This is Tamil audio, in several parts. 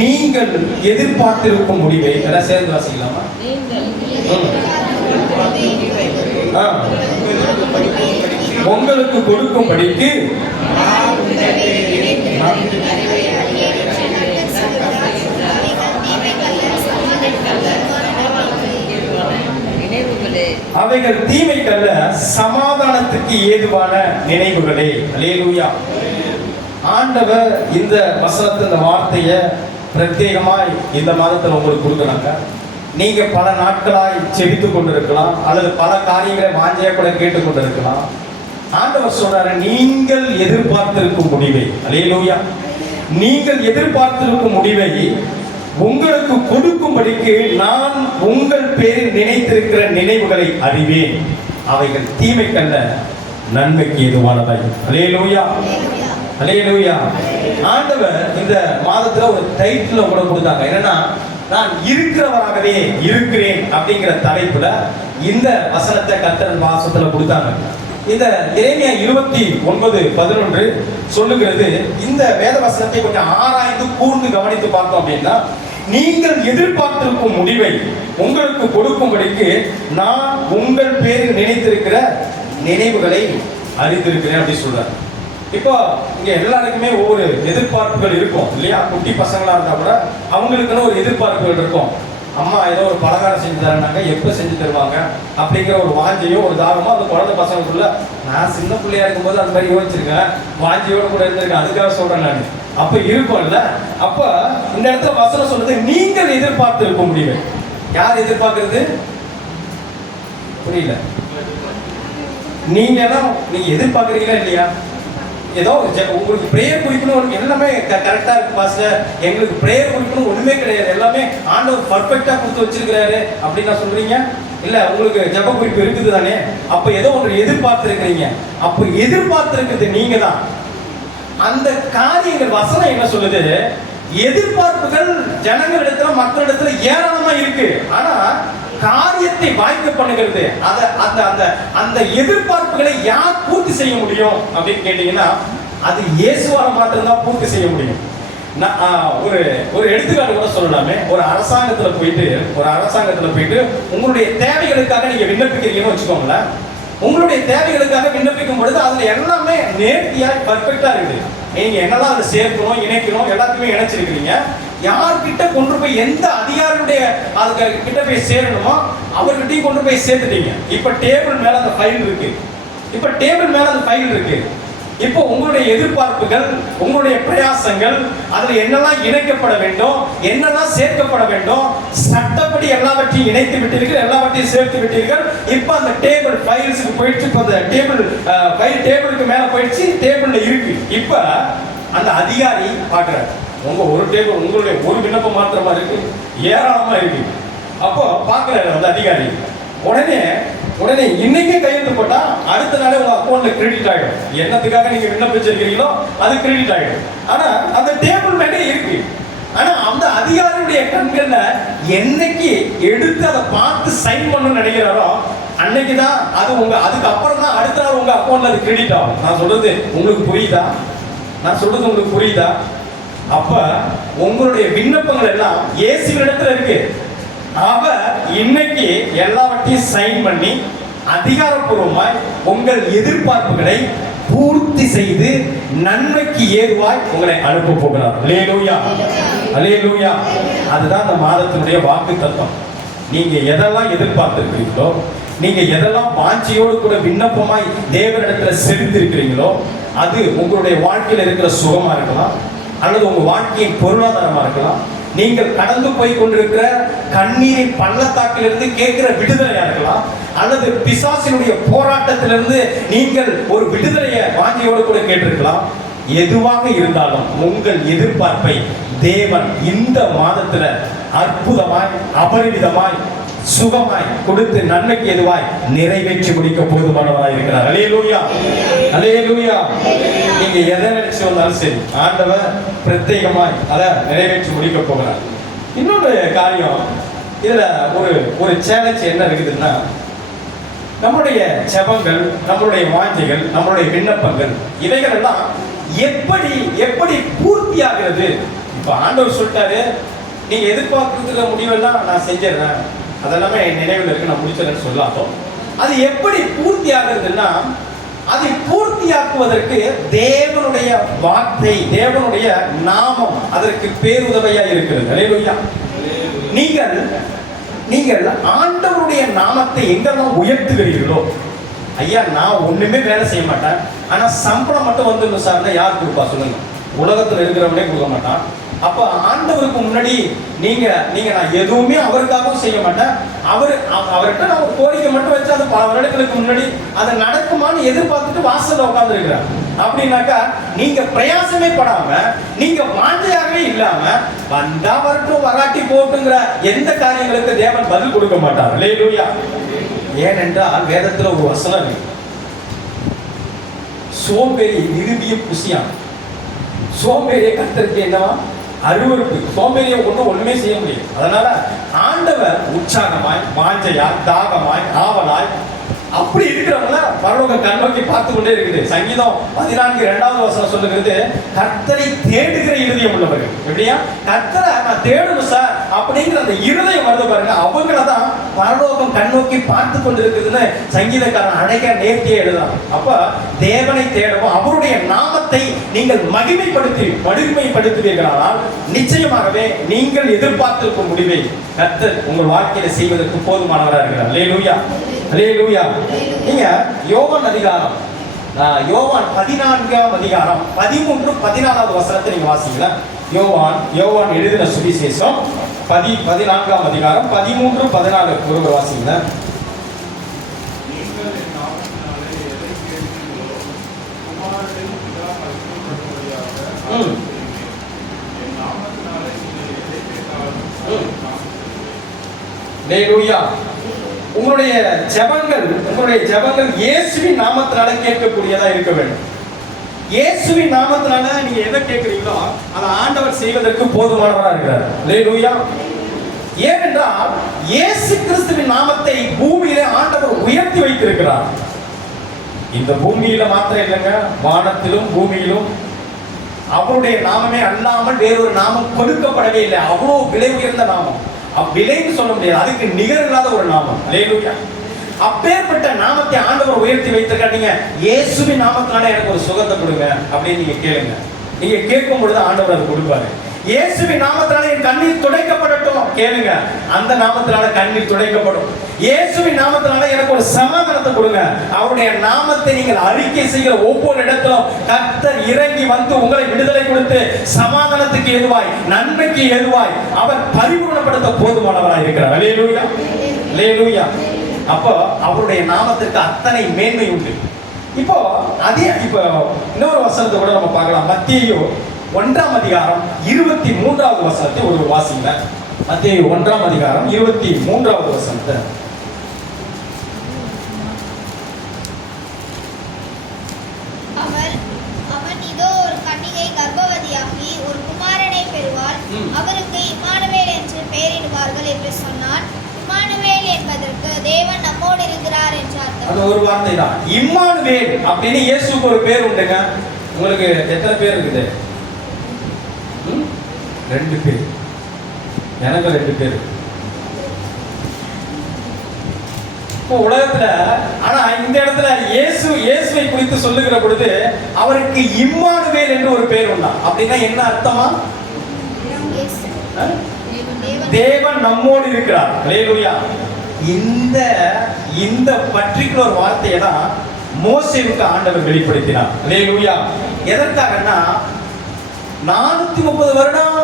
நீங்கள் எதிர்பார்த்திருக்கும் முடிவை எல்லாம் சேர்ந்து வாசிக்கலாமா? உங்களுக்கு கொடுக்கும்படிக்கு அவைகள் தீமைக்கல்ல சமாதானத்துக்கு ஏதுவான நினைவுகளே. அல்லேலூயா. ஆண்டவர் இந்த வசனத்தை, இந்த வார்த்தையை பிரத்யேகமாய் இந்த மாதத்தில் உங்களுக்கு கொடுக்குறாங்க. நீங்க பல நாட்களாய் செபித்து கொண்டிருக்கலாம், அல்லது பல காரியங்களை வாஞ்சையா கூட கேட்டுக்கொண்டிருக்கலாம். ஆண்டவர் சொல்றாரு, நீங்கள் எதிர்பார்த்திருக்கும் முடிவை, அல்லேலூயா, நீங்கள் எதிர்பார்த்திருக்கும் முடிவை உங்களுக்கு கொடுக்கும்படிக்கு நான் உங்கள் பேரில் நினைத்திருக்கிற நினைவுகளை அறிவேன். அவைகள் தீமைக்கல்ல நன்மைக்கு ஏதுவானதாய். அல்லேலூயா, அல்லேலூயா. ஆண்டவர் இந்த மாதத்துல ஒரு டைட்டில் கூட கொடுத்தாங்க. என்னன்னா, நான் இருக்கிறவராகவே இருக்கிறேன் அப்படிங்கிற தலைப்புல இந்த வசனத்தை கர்த்தர் வாசத்துல கொடுத்தாங்க. இந்த எரேமியா 29:11 சொல்லுகிறது. இந்த வேத வசனத்தை கொஞ்சம் ஆராய்ந்து கூர்ந்து கவனித்து பார்த்தோம் அப்படின்னா, நீங்கள் எதிர்பார்த்திருக்கும் முடிவை உங்களுக்கு கொடுக்கும்படிக்கு நான் உங்கள் பேரில் நினைத்திருக்கிற நினைவுகளை அறிந்திருக்கிறேன் அப்படி சொல்றாரு. இப்போ இங்க எல்லாருக்குமே ஒவ்வொரு எதிர்பார்ப்புகள் இருக்கும் இல்லையா? குட்டி பசங்களா இருந்தா கூட அவங்களுக்குன்னு ஒரு எதிர்பார்ப்புகள் இருக்கும். அம்மா ஏதோ ஒரு பலகாரம் செஞ்சு தரேன்னாங்க, எப்போ செஞ்சு தருவாங்க அப்படிங்கிற ஒரு வாஞ்சியோ ஒரு தாகமோ அந்த குழந்தை பசங்களுக்குள்ள. நான் சின்ன பிள்ளையா இருக்கும்போது அந்த மாதிரி யோசிச்சிருக்கேன், வாஞ்சியோட கூட இருந்திருக்கேன். அதுக்காக சொல்றேன் நான். அப்ப இருக்கும்ல. அப்ப இந்த இடத்துல வசனம் சொல்றது, நீங்கள் எதிர்பார்த்து இருக்க முடியும். யார் எதிர்பார்க்கிறது? புரியல. நீங்க எதிர்பார்க்கறீங்களா இல்லையா? ஏதோ உங்களுக்கு பிரேயர் குறிக்கணும், எல்லாமே கரெக்டா இருக்கு பாஸ்டர், எங்களுக்கு பிரேயர் குறிக்கணும் ஒண்ணுமே கிடையாது, எல்லாமே ஆண்டவர் பர்ஃபெக்டா கொடுத்து வச்சிருக்கிறாரு அப்படின்னு நான் சொல்றீங்க இல்ல? உங்களுக்கு ஜெப குறிப்பு இருக்குது தானே? அப்ப ஏதோ ஒன்று எதிர்பார்த்து இருக்கிறீங்க. அப்ப எதிர்பார்த்து இருக்கிறது நீங்க தான். அந்த காரியங்கள் வசனம் என்ன சொல்லுது? எதிர்பார்ப்புகள் ஜனங்களிடத்துல, மக்களிடத்துல ஏராளமா இருக்கு. ஆனா காரியத்தை வாய்க்க பண்ணுகிறது, அந்த எதிர்பார்ப்புகளை யார் பூர்த்தி செய்ய முடியும் அப்படின்னு கேட்டீங்கன்னா, அது இயேசுவால மாத்திரம்தான் பூர்த்தி செய்ய முடியும். ஒரு எடுத்துக்காட்டு கூட சொல்லலாமே. ஒரு அரசாங்கத்துல போயிட்டு உங்களுடைய தேவைகளுக்காக நீங்க விண்ணப்பிக்கிறீங்கன்னு வச்சுக்கோங்களேன். உங்களுடைய தேவைகளுக்காக விண்ணப்பிக்கும் பொழுது அதுல எல்லாமே நேர்த்தியா பர்ஃபெக்டா இருக்குது. நீங்க என்னெல்லாம் அதை சேர்க்கணும், இணைக்கணும், எல்லாத்தையுமே இணைச்சிருக்கிறீங்க. யார்கிட்ட கொண்டு போய், எந்த அதிகாரியுடைய அதுக்கு கிட்ட போய் சேரணுமோ அவர்கிட்டையும் கொண்டு போய் சேர்த்துட்டீங்க. இப்ப டேபிள் மேல அந்த ஃபைல் இருக்கு. இப்போ உங்களுடைய எதிர்பார்ப்புகள், உங்களுடைய பிரயாசங்கள், அதுல என்னெல்லாம் இணைக்கப்பட வேண்டும், என்னெல்லாம் சேர்க்கப்பட வேண்டும், சட்டப்படி எல்லாவற்றையும் இணைத்து விட்டீர்கள், எல்லாவற்றையும் சேர்த்து விட்டீர்கள். இப்போ அந்த டேபிள் ஃபைல்ஸுக்கு போயிடுச்சு. இப்போ அந்த டேபிளுக்கு மேல போயிடுச்சு, டேபிள்ல இருக்கு. இப்ப அந்த அதிகாரி பாக்குறாரு, ஒரு டேபிள், உங்களுடைய ஒரு விண்ணப்பம் மாத்திரமா இருக்கு, ஏராளமா இருக்கு. அப்போ பாக்குறாரு அந்த அதிகாரி. உடனே இன்னைக்கே கையெழுத்து போட்டா அடுத்த நாளே உங்க அக்கௌண்ட்ல கிரெடிட் ஆயிடும். என்னத்துக்காக நீங்க விண்ணப்பிச்சிருக்கீங்களோ அது கிரெடிட் ஆயிடும். ஆனா அந்த டேபிள் மேலே இருக்கு. ஆனா அந்த அதிகாரியுடைய கண்கள்ல என்னைக்கு எடுத்து அதை பார்த்து சைன் பண்ணணும்னு நினைக்கிறாரோ அன்னைக்குதான் அதுக்கு அப்புறம் தான் அடுத்த நாள் உங்க அக்கௌண்ட்ல அது கிரெடிட் ஆகும். நான் சொல்றது உங்களுக்கு புரியுதா? அப்ப உங்களுடைய விண்ணப்பங்கள் எல்லாம் இயேசுவினிடத்துல இருக்கு. அவர் இன்னைக்கு எல்லாவற்றையும் சைன் பண்ணி அதிகாரப்பூர்வமாய் உங்கள் எதிர்பார்ப்புகளை பூர்த்தி செய்து நன்மைக்கு ஏதுவாய் உங்களை அனுப்ப போகிறார். அல்லேலூயா, அல்லேலூயா. அதுதான் அந்த மாதத்தினுடைய வாக்குத்தத்தம். நீங்க எதெல்லாம் எதிர்பார்த்திருக்கிறீங்களோ, நீங்க எதெல்லாம் வாஞ்சியோடு கூட விண்ணப்பமாய் தேவனிடத்துல செலுத்திருக்கிறீங்களோ, அது உங்களுடைய வாழ்க்கையில் இருக்கிற சுகமா இருக்கலாம், அல்லது உங்க வாழ்க்கையின் பொருளாதாரமா இருக்கலாம், நீங்கள் கடந்து போய் கொண்டிருக்கிற கண்ணீரின் பள்ளத்தாக்கிலிருந்து கேட்கிற விடுதலையா இருக்கலாம், அல்லது பிசாசினுடைய போராட்டத்திலிருந்து நீங்கள் ஒரு விடுதலையை வாஞ்சியோடு கூட கேட்டிருக்கலாம். எதுவாக இருந்தாலும் உங்கள் எதிர்பார்ப்பை தேவன் இந்த மாதத்துல அற்புதமாய், அபரிவிதமாய், சுகமாய் கொடுத்து நன்மைக்கு எதுவாய் நிறைவேற்றி முடிக்க போதுமானவராய் இருக்கிறார். அல்லேலூயா, அல்லேலூயா. நீங்க எதை நினைச்சு வந்தாலும் சரி, ஆண்டவர் பிரத்யேகமாய் அதை நிறைவேற்றி முடிக்க போகிறார். இன்னொரு காரியம் இதுல ஒரு சேலஞ்ச் என்ன இருக்குதுன்னா, நம்முடைய ஜெபங்கள், நம்மளுடைய வாஞ்சைகள், நம்மளுடைய விண்ணப்பங்கள், இவைகள் எல்லாம் எப்படி பூர்த்தி ஆகிறது, இப்ப ஆண்டவர் சொல்லிட்டாரு, நீங்க எதிர்பார்க்கறதுல முடிவெல்லாம் நான் செஞ்சிடறேன், அதெல்லாமே என் நினைவில் இருக்கு, நான் முடிச்சிடறேன்னு சொல்லாதோ அது எப்படி பூர்த்தி ஆகுதுன்னா, அதை பூர்த்தியாக்குவதற்கு தேவனுடைய வார்த்தை, தேவனுடைய நாமம் அதற்கு பேருதவியா இருக்கிறது. அல்லேலூயா. நீங்கள் ஆண்டவருடைய நாமத்தை எங்கெல்லாம் உயர்த்துகிறீர்களோ, ஐயா நான் ஒண்ணுமே வேலை செய்ய மாட்டேன், ஆனா சம்பளம் மட்டும் வந்து சார் யார் கொடுப்பா சொல்லுங்க? உலகத்துல இருக்கிறவனே கொடுக்க மாட்டான். அப்ப ஆண்டவருக்கு முன்னாடி நீங்க நான் எதுவுமே அவருக்காகவும் செய்ய மாட்டேன், அவர்கிட்ட நான் ஒரு கோரிக்கை மட்டும் வச்சு அது பல வருடங்களுக்கு முன்னாடி அது நடக்குமான்னு எதிர்பார்த்துட்டு வாசல்ல உட்கார்ந்து இருக்கிறார் அப்படின்னாக்கா, நீங்க பிரயாசமே படாம, நீங்க வாஞ்சையாகவே இல்லாம, வந்தா வரட்டும் வராட்டி போட்டுங்கிற எந்த காரியங்களுக்கு தேவன் பதில் கொடுக்க மாட்டார். அல்லேலூயா. ஏனென்றால் வேதத்துல ஒரு வசனம் இருக்கு, சோம்பேறி விரும்பிய புசியான். சோம்பேறியை கர்த்தருக்கு என்னவா? அருவருப்பு. சோம்பேறியை ஒண்ணுமே செய்ய முடியும். அதனால ஆண்டவர் உற்சாகமாய், வாஞ்சையாய், தாகமாய், ஆவலாய் அப்படி இருக்கிறவங்கள பரலோக கண்ணோக்கி பார்த்து கொண்டே இருக்குது. சங்கீதம் 14:2 சொல்லுகிறது, கர்த்தரை தேடுகிற இருதயம் உள்ளவர்கள். எப்படியா? கர்த்தரை நான் தேடணும் சார் அப்படிங்கிற அந்த இருதயம் வருது பாருங்க, அவங்களதான் பரலோகம் கண்ணோக்கி பார்த்து கொண்டு இருக்குதுன்னு சங்கீதக்காரன் அழகா நேர்த்தியா எழுதலாம். அப்ப தேவனை தேடவும் அவருடைய நாமத்தை நீங்கள் மகிமைப்படுத்துவீர்களானால் நிச்சயமாகவே நீங்கள் எதிர்பார்த்திருக்கும் முடிவை கர்த்தர் உங்கள் வாழ்க்கையில செய்வதற்கு போதுமானவராக இருக்கிறார். அல்லேலூயா. அல்லேலூயா. நீங்க யோவான் 14 13 14 நீங்க வாசிங்களா? யோவான் எழுதின சுவிசேஷம் 14 13 14 ஒருவர் வாசிங்களா? அல்லேலூயா. உங்களுடைய ஜெபங்கள் இயேசுவின் நாமத்தினால கேட்கக்கூடியதா இருக்க வேண்டும். இயேசுவின் நாமத்தினால நீங்க எதை கேட்கிறீங்களோ அதை ஆண்டவர் செய்வதற்கு போதுமானவரா இருக்கிறார். அல்லேலூயா. ஏனென்றால் இயேசு கிறிஸ்துவின் நாமத்தை பூமியிலே ஆண்டவர் உயர்த்தி வைத்திருக்கிறார். இந்த பூமியில மாத்திரம் இல்லைங்க, வானத்திலும் பூமியிலும் அவருடைய நாமமே அல்லாமல் வேறொரு நாமம் கொடுக்கப்படவே இல்லை. அவ்வளவு விலை உயர்ந்த நாமம், விலைன்னு சொல்ல முடியாது, அதுக்கு நிகர் இல்லாத ஒரு நாமம். அல்லேலூயா. அப்பேற்பட்ட நாமத்தை ஆண்டவர் உயர்த்தி வைத்திருக்காங்க. இயேசுவின் நாமத்தினால எனக்கு ஒரு சுகத்தை கொடுங்க அப்படின்னு நீங்க கேளுங்க. நீங்க கேட்கும் பொழுது ஆண்டவர் அதை கொடுப்பாரு. இயேசுவின் நாமத்தினால என் கண்ணீர் துடைக்கப்படட்டும் கேளுங்க, அந்த நாமத்தினால கண்ணீர் துடைக்கப்படும். இயேசுவின் நாமத்தினால எனக்கு ஒரு சமாதானத்தை கொடுங்க. அவருடைய நாமத்தை நீங்கள் அறிக்கை செய்கிற ஒவ்வொரு இடத்திலும் கர்த்தர் இறங்கி வந்து உங்களை விடுதலை கொடுத்து சமாதானத்துக்கு ஏதுவாய், நன்மைக்கு ஏதுவாய் அவர் பரிபூர்ணப்படுத்த போதுமானவராய் இருக்கிறார். அல்லேலூயா. அல்லேலூயா. அப்போ அவருடைய நாமத்திற்கு அத்தனை மேன்மை உண்டு. இப்போ இன்னொரு வசனத்தை கூட நம்ம பார்க்கலாம். மத்தேயு 1:23 ஒரு வாசிங்க. மத்தேயு 1:23 அவன் இதோ ஒரு கன்னிகை கர்ப்பவதியாகி ஒரு குமாரனை பெறுவாள், அவருக்கு இம்மானுவேல் என்று பெயரிடுவார்கள் என்று சொன்னான். இம்மானுவேல் என்பதற்கு தேவன் நம்மோடு இருக்கிறார் என்று அர்த்தம். அது ஒரு வார்த்தை தான். இம்மானுவேல் அப்படின்னு இயேசுவுக்கு ஒரு பேர் உண்டுங்க. உங்களுக்கு எத்தனை பேர் இருக்குது? 2 பேர். எனக்கு 2 பேர். இப்போ உலகத்துல, ஆனா இந்த இடத்துல இயேசுவை குறித்து சொல்லுகிற பொழுது அவருக்கு இம்மானுவேல் என்று ஒரு பேர் உண்டா. அப்படின்னா என்ன அர்த்தமா? தேவன் நம்மோடு இருக்கிறார். அல்லேலூயா. இந்த பர்టిక్యులர் வார்த்தையை தான் மோசேவுக்கு ஆண்டவர் வெளிப்படுத்தினார். அல்லேலூயா. எதற்காகன்னா 430 வருடம்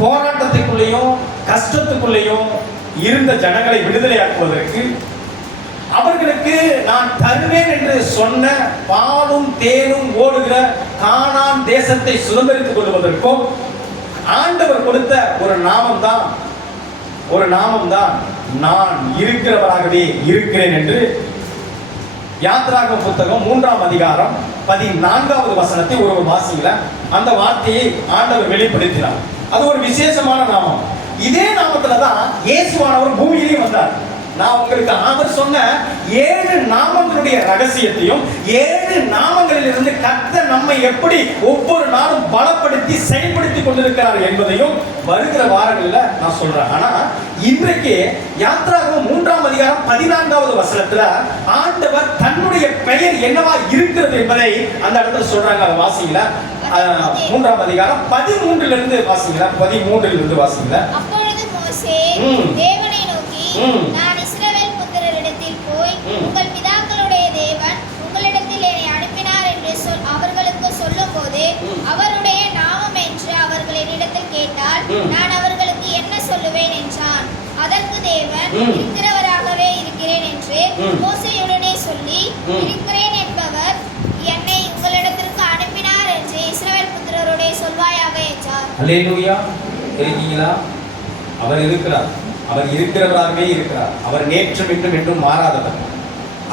போராட்டத்துக்குள்ளேயும் கஷ்டத்துக்குள்ளேயும் இருந்த ஜனங்களை விடுதலையாக்குவதற்கு, அவர்களுக்கு நான் தருவேன் என்று சொன்ன பாலும் தேனும் ஓடுகிற கானான் தேசத்தை சுதந்திரித்துக் கொள்வதற்கும் ஆண்டவர் கொடுத்த ஒரு நாமம் தான் நான் இருக்கிறவராகவே இருக்கிறேன் என்று யாத்ராகம புத்தகம் 3:14 ஒரு வாசிங்கள அந்த வார்த்தையை ஆண்டவர் வெளிப்படுத்தினார். அது ஒரு விசேஷமான நாமம். இதே நாமத்துல தான் இயேசுவானவர் பூமியிலேயும் வந்தார். நான் உங்களுக்கு அவர் சொன்ன 7 நாமங்களுடைய ரகசியத்தையும் 7 நாமங்களில் இருந்து கர்த்தர் நம்மை எப்படி ஒவ்வொரு நாளும் பலப்படுத்தி செயல்படுத்தி கொண்டிருக்கிறார் என்பதையும் வருகிற வாரங்களில் நான் சொல்றேன். ஆனா இன்றைக்கு யாத்திராகமம் 3ஆம் அதிகாரம் 14வது வசனத்துல ஆண்டவர் தன்னுடைய பெயர் என்னவா இருக்கிறது என்பதை அந்த இடத்துல சொல்றாங்க. அதை வாசிங்களா? 3ஆம் அதிகாரம் 13ல இருந்து வாசிங்களா? 13ல இருந்து வாசிங்களா? அப்பொழுது மோசே தேவனை நோக்கி, நான் இஸ்ரவேல் புத்திரரிடத்தில் போய் உங்கள் பிதாக்களுடைய தேவன் உங்களிடத்தில் என்னை அனுப்பினார் என்று அவர்களுக்கு சொல்லும்போது அவருடைய நாமம் என்று அவர்கள் என்னிடத்தில் கேட்டால் நான் அவர்களுக்கு என்ன சொல்லுவேன் என்றான். அதற்கு தேவன், இருக்கிறவராகவே இருக்கிறேன் என்று மோசேயுடனே சொல்லி, இருக்கிறேன் என்பவர் என்னை உங்களிடத்திற்கு அனுப்பினார் என்று இஸ்ரவேல் புத்திரருடைய சொல்வாயாக என்றார். அல்லேலூயா. இருக்கீங்களா? அவர் இருக்கிறார். அவர் இருக்கிறவராகவே இருக்கிறார். அவர் நேற்றும் இன்றும் என்றும் மாறாதவர்.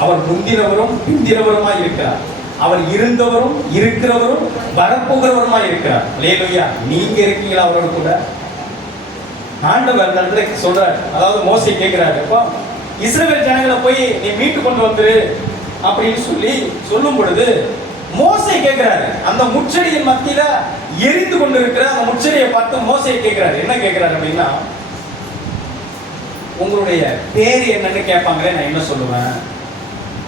அவர் முந்தினவரும் பிந்தினவருமாய் இருக்கிறார். அவர் இருந்தவரும் இருக்கிறவரும் வரப்போகிறவருமாய் இருக்கிறார். அல்லேலூயா. நீங்க இருக்கீங்களா அவரோட கூட? ஆண்டவர் சொல்றாரு. அதாவது மோசே கேட்கிறாரு, அப்போ இஸ்ரவேல் ஜனங்களை போய் நீ மீட்டு கொண்டு வந்துரு அப்படின்னு சொல்லும் பொழுது மோசே கேட்கிறாரு. அந்த முச்செடியின் மத்தியில எரிந்து கொண்டு இருக்கிற அந்த முச்செடியை பார்த்து மோசே கேட்கிறாரு. என்ன கேட்கிறாரு அப்படின்னா, உங்களுடைய பேர் என்னன்னு கேட்பாங்களே, நான் என்ன சொல்லுவேன்?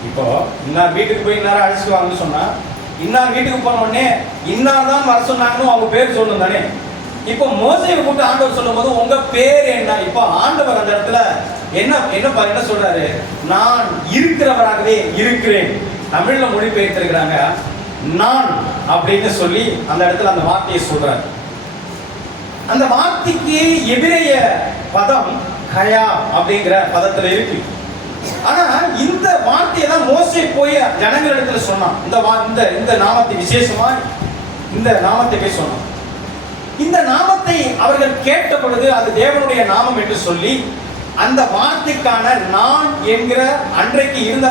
இப்போ இன்னார் வீட்டுக்கு போய் இன்னார அழைச்சிட்டு வாங்கன்னு சொன்னா, இன்னார் வீட்டுக்கு போன உடனே இன்னார் தான் வர சொன்னாங்கன்னு அவங்க பேர் சொல்லணும் தானே. இப்போ மோசேயை கூப்பிட்டு ஆண்டவர் சொல்லும் போது உங்க பேர் என்ன? இப்போ ஆண்டவர் அந்த இடத்துல என்ன சொல்றாரு? நான் இருக்கிறவராகவே இருக்கிறேன். தமிழ்ல மொழிபெயர்த்திருக்கிறாங்க, நான் அப்படின்னு சொல்லி அந்த இடத்துல அந்த வார்த்தையை சொல்றாரு. அந்த வார்த்தைக்கு எபிரேய பதம் கயா அப்படிங்கிற பதத்துல இருக்கு. ஆனா இந்த வார்த்தையை தான் மோசே போய் ஜனங்களிடத்துல சொன்னான். இந்த நாமத்தை விசேஷமா இந்த நாமத்தை போய் சொன்னான். இந்த நாமத்தை அவர்கள் கேட்ட பொழுது அது தேவனுடைய நாமம் என்று சொல்லி அந்த வார்த்தைக்கான நான் என்கிற அன்றைக்கு இருந்த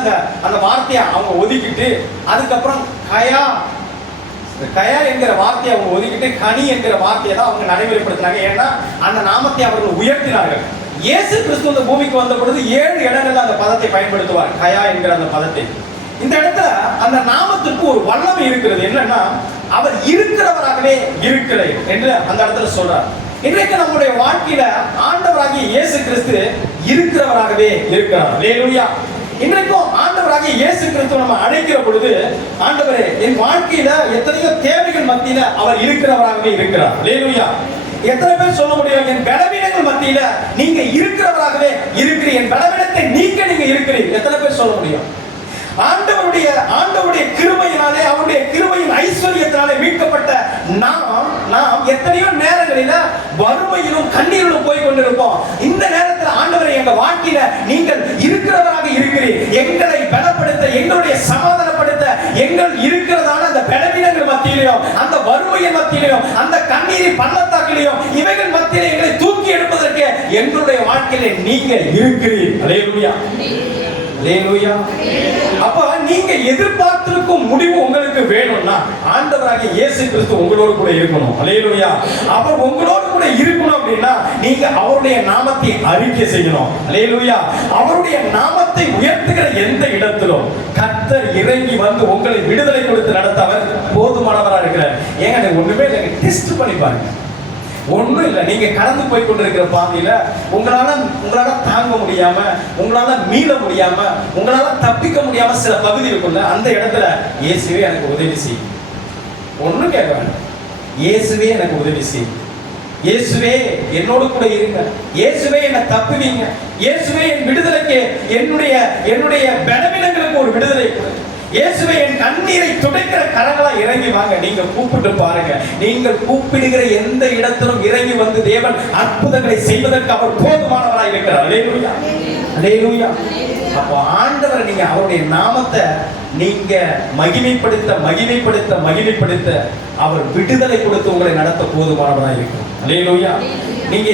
அந்த வார்த்தையை அவங்க ஒதுக்கிட்டு அதுக்கப்புறம் கயா என்கிற வார்த்தையை அவங்க ஒதுக்கிட்டு கனி என்கிற வார்த்தையை தான் அவங்க நடைமுறைப்படுத்தினாங்க. ஏன்னா அந்த நாமத்தை அவர்கள் உயர்த்தினார்கள். இயேசு கிறிஸ்து இந்த பூமிக்கு வந்த பொழுது 7 இடங்கள்ல அந்த பதத்தை பயன்படுத்துவார், கயா என்கிற அந்த பதத்தை. இந்த இடத்துல அந்த நாமத்துக்கு ஒரு வல்லமை இருக்கிறது. என்னன்னா, அவர் இருக்கிறவராகவே இருக்கிறேன் என்று அந்த இடத்துல சொல்றார். இன்றைக்கு நம்முடைய வாழ்க்கையில ஆண்டவராகிய இயேசு கிறிஸ்து இருக்கிறவராகவே இருக்கிறார். அல்லேலூயா. இன்றைக்கும் ஆண்டவராகிய இயேசு கிறிஸ்து நம்ம அழைக்கிற பொழுது, ஆண்டவரே என் வாழ்க்கையில எத்தனையோ தேவைகள் மத்தியில அவர் இருக்கிறவராகவே இருக்கிறார். அல்லேலூயா. எத்தனை பேர் சொல்ல முடியும், என் பலவீனங்கள் மத்தியில நீங்க இருக்கிறவராகவே இருக்கிறீர், என் பலவீனத்தை நீங்க இருக்கிறீர்? எத்தனை பேர் சொல்ல முடியும்? ஆண்டவருடைய கிருபையினாலே, அவருடைய கிருபையின் ஐஸ்வர்யத்தினாலே மீட்கப்பட்ட நாம் எத்தனையோ நேரங்களில வறுமையிலும் கண்ணீரிலும் போய் கொண்டிருப்போம். இந்த நேரத்தில் ஆண்டவரை எங்க வாழ்க்கையில நீங்கள் இருக்கிறவராக இருக்கிறீர், எங்களை பலப்படுத்த, எங்களுடைய சமாதானப்படுத்த, எங்கள் இருக்கிறதான அந்த பலவீனங்கள் மத்தியிலையும், அந்த வறுமையின் மத்தியிலையும், அந்த கண்ணீரின் பள்ளத்தாக்கிலையும், இவைகள் மத்தியிலே எங்களை தூக்கி எடுப்பதற்கு எங்களுடைய வாழ்க்கையில நீங்க இருக்கிறீர். அல்லேலூயா. அல்லேலூயா. அப்ப நீங்க எதிர்பார்த்திருக்கும் முடிவு உங்களுக்கு வேணும்னா ஆண்டவராகிய இயேசு கிறிஸ்து உங்களோடு கூட இருக்கணும். அல்லேலூயா. அவர் உங்களோடு கூட இருக்கணும் அப்படின்னா நீங்க அவருடைய நாமத்தை அறிக்கை செய்யணும். அல்லேலூயா. அவருடைய நாமத்தை உயர்த்துகிற எந்த இடத்திலும் கர்த்தர் இறங்கி வந்து உங்களை விடுதலை கொடுத்து நடத்தவர் போதுமானவராக இருக்கிறார். ஏங்க ஒண்ணுமே இல்லை, டெஸ்ட் பண்ணி பாருங்க. ஒன்றும் இல்லை, நீங்க கடந்து போய் கொண்டிருக்கிற பாதையில உங்களால தாங்க முடியாம, உங்களால மீள முடியாம, உங்களால தப்பிக்க முடியாம சில பகுதி இருக்குல்ல, அந்த இடத்துல இயேசுவே எனக்கு உதவி செய்யும். ஒன்றும் கேட்க வேண்டாம், இயேசுவே எனக்கு உதவி செய்யும், இயேசுவே என்னோடு கூட இருங்க, இயேசுவே என்னை தப்புவீங்க, இயேசுவே என் விடுதலைக்கு, என்னுடைய பலவீனங்களுக்கு ஒரு விடுதலை, இயேசுவே என் கண்ணீரை துடைக்கிற கரங்களா இறங்கி வாங்க. நீங்க கூப்பிட்டு பாருங்க, நீங்கள் கூப்பிடுகிற எந்த இடத்திலும் இறங்கி வந்து தேவன் அற்புதங்களை செய்வதற்கு அவர் போதுமானவராக இருக்கிறார். அல்லேலூயா. அல்லேலூயா. அப்போ ஆண்டவர் நீங்க அவருடைய நாமத்தை நீங்க மகிமைப்படுத்த அவர் விடுதலை கொடுத்து உங்களை நடத்த போதுமானவராக இருக்கிறார். அல்லேலூயா. நீங்க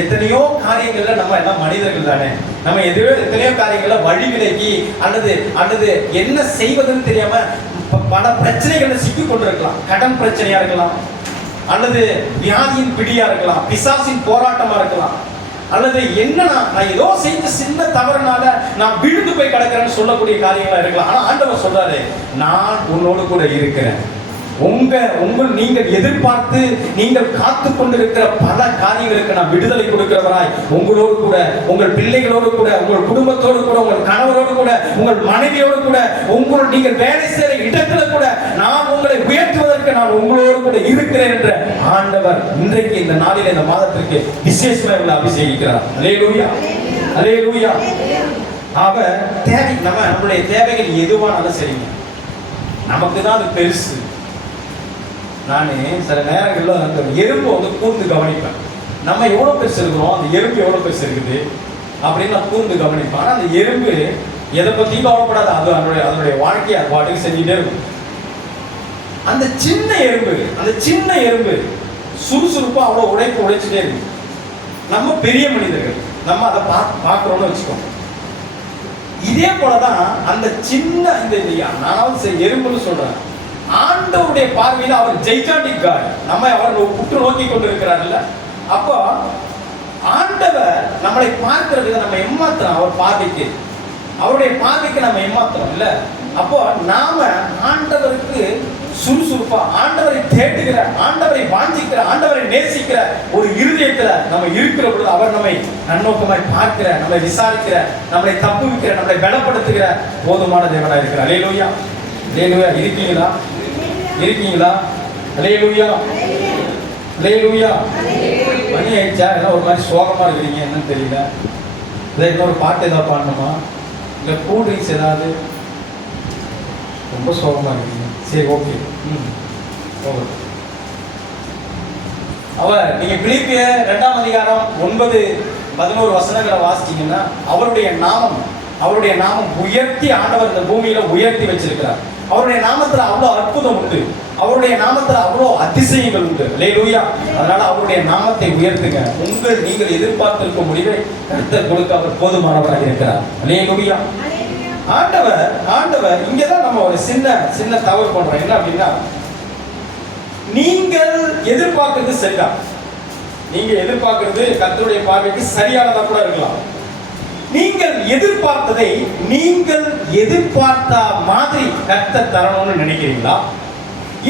எத்தனையோ காரியங்கள்ல நம்ம எல்லாம் மனிதர்கள் தானே, நம்ம எத்தனையோ காரியங்கள்ல வழி விலகி அல்லது என்ன செய்வதுன்னு தெரியாம பல பிரச்சனைகள்ல சிக்கி கொண்டிருக்கலாம். கடன் பிரச்சனையா இருக்கலாம், அல்லது வியாதியின் பிடியா இருக்கலாம், பிசாசின் போராட்டமா இருக்கலாம், அல்லது என்ன நான் ஏதோ செய்த சின்ன தவறுனால நான் விழுந்து போய் கிடக்கிறேன்னு சொல்லக்கூடிய காரியங்களா இருக்கலாம். ஆனா ஆண்டவர் சொல்றாரு, நான் உன்னோடு கூட இருக்கிறேன். நீங்கள் எதிர்பார்த்து நீங்கள் காத்து கொண்டிருக்கிற பல காரியங்களுக்கு நான் விடுதலை கொடுக்கிறவராய் உங்களோடு கூட, உங்கள் பிள்ளைகளோடு கூட, உங்கள் குடும்பத்தோடு கூட, உங்கள் கணவரோடு கூட, உங்கள் மனைவியோடு கூட, நீங்கள் வேலை செய்கிற இடத்துல கூட நான் உங்களை உயர்த்துவதற்கு நான் உங்களோடு கூட இருக்கிறேன் என்ற ஆண்டவர் இன்றைக்கு இந்த நாளில் இந்த மாதத்திற்கு விசேஷமாக அபிஷேகிக்கிறார். அல்லேலூயா, அல்லேலூயா. அவர் தேவை, நம்மளுடைய தேவைகள் எதுவானாலும் சரிங்க, நமக்கு தான் அது பெருசு. நான் சில நேரங்களில் அந்த எறும்பு வந்து கூர்ந்து கவனிப்பேன். நம்ம எவ்வளோ பெருசு இருக்கிறோம், அந்த எறும்பு எவ்வளோ பெருசு இருக்குது அப்படின்னு நான் கூர்ந்து கவனிப்பேன். ஆனால் அந்த எறும்பு எதை பற்றியும் கவலைப்படாது, அது அதனுடைய வாழ்க்கையை அது பாட்டுக்கு செஞ்சுட்டே இருக்கும். அந்த சின்ன எறும்பு சுறுசுறுப்பாக அவ்வளோ உழைச்சுட்டே இருக்கு. நம்ம பெரிய மனிதர்கள், நம்ம அதை பார்க்குறோன்னு வச்சுக்கோங்க. இதே போலதான் அந்த சின்ன நான் எறும்புன்னு சொல்றேன், ஆண்டவருடைய பார்வையில் அவர் ஜெய்காண்டிக் காட், நம்ம அவர் உற்று நோக்கி கொண்டு இருக்கிறார்ல. அப்போ ஆண்டவர் நம்மளை பார்க்கிற விதம் நம்ம ஏமாத்துறோம், அவருடைய பார்வைக்கு நம்ம ஏமாத்துறோம் இல்ல. அப்போ நாம ஆண்டவருக்கு சுறுசுறுப்பா, ஆண்டவரை தேடுகிற, ஆண்டவரை வாஞ்சிக்கிற, ஆண்டவரை நேசிக்கிற ஒரு இருதயத்துல நம்ம இருக்கிற பொழுது அவர் நம்மை நன்னோக்கமாய் பார்க்கிற, நம்மை விசாரிக்கிற, நம்மளை தப்புவிக்கிற, நம்மளை பலப்படுத்துகிற போதுமான தேவனா இருக்கிறார். அல்லேலூயா, அல்லேலூயா. இருக்கீங்களா? அல்லேலூயா, அல்லேலூயா. மணி ஆயிடுச்சா? எல்லாம் ஒரு மாதிரி சோகமா இருக்கிறீங்க, என்னன்னு தெரியல. இதை இன்னொரு பாட்டு ஏதாவது பாடணுமா, இல்லை கூல் ட்ரிங்க்ஸ் ஏதாவது? ரொம்ப சோகமா இருக்கீங்க. சரி, ஓகே. அவர் நீங்க பிலிப்பியர் 2ஆம் அதிகாரம் 9-11 வசனங்களை வாசிச்சீங்கன்னா, அவருடைய நாமம் உயர்த்தி ஆண்டவர் இந்த பூமியில உயர்த்தி வச்சிருக்கிறார். அவருடைய நாமத்துல அவ்வளவு அற்புதம் உண்டு, அவருடைய நாமத்துல அவ்வளவு அதிசயங்கள் உண்டு. அல்லேலூயா. அதனால அவருடைய நாமத்தை உயர்த்துங்க. நீங்கள் எதிர்பார்த்திருக்கும் முடிவை கர்த்தர் கொடுக்க அவர் போதுமானவராக இருக்கிறார். அல்லேலூயா. ஆண்டவர் இங்கதான் நம்ம ஒரு சின்ன தவறு பண்றோம். என்ன அப்படின்னா, நீங்கள் எதிர்பார்க்கிறது சரிதான், நீங்க எதிர்பார்க்கிறது கர்த்தருடைய பார்வைக்கு சரியானதா கூட இருக்கலாம். நீங்கள் எதிர்பார்த்ததை நீங்கள் எதிர்பார்த்த மாதிரி கர்த்தர் தரணும்னு நினைக்கிறீங்களா,